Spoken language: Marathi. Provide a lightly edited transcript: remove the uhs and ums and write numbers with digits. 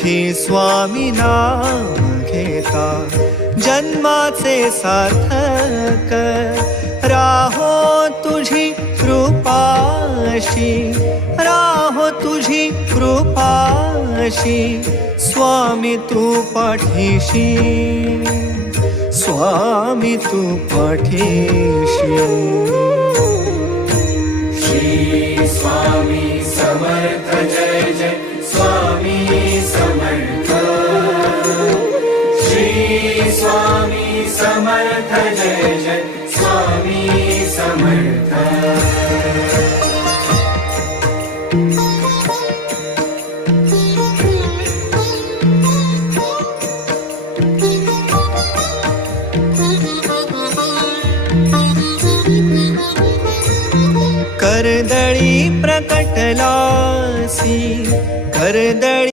सुखी स्वामी नाम घेता जन्माचे सार्थक राहो तुझी कृपाशी राहो तुझी कृपाशी स्वामी तू पाठीशी स्वामी तू पाठीशी श्री स्वामी समर्थ जय जय स्वामी समर्थ श्री स्वामी समर्थ जय जय स्वामी समर्थ कर्दळी प्रकटलासी कर्दळी